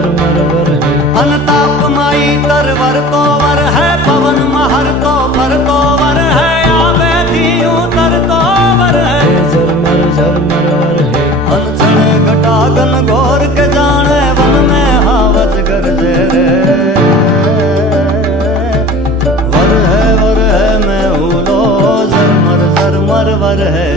झरमर वर है। अनताप माई तरवर तो वर है, पवन महर तो भर तो वर है, आवे थी उतर तो वर है। झरमर झरमर वर है। हलचल घटागन घोर के जाने, वन में हावज गरजे रे। वर है मैं उलो, झरमर झरमर वर है।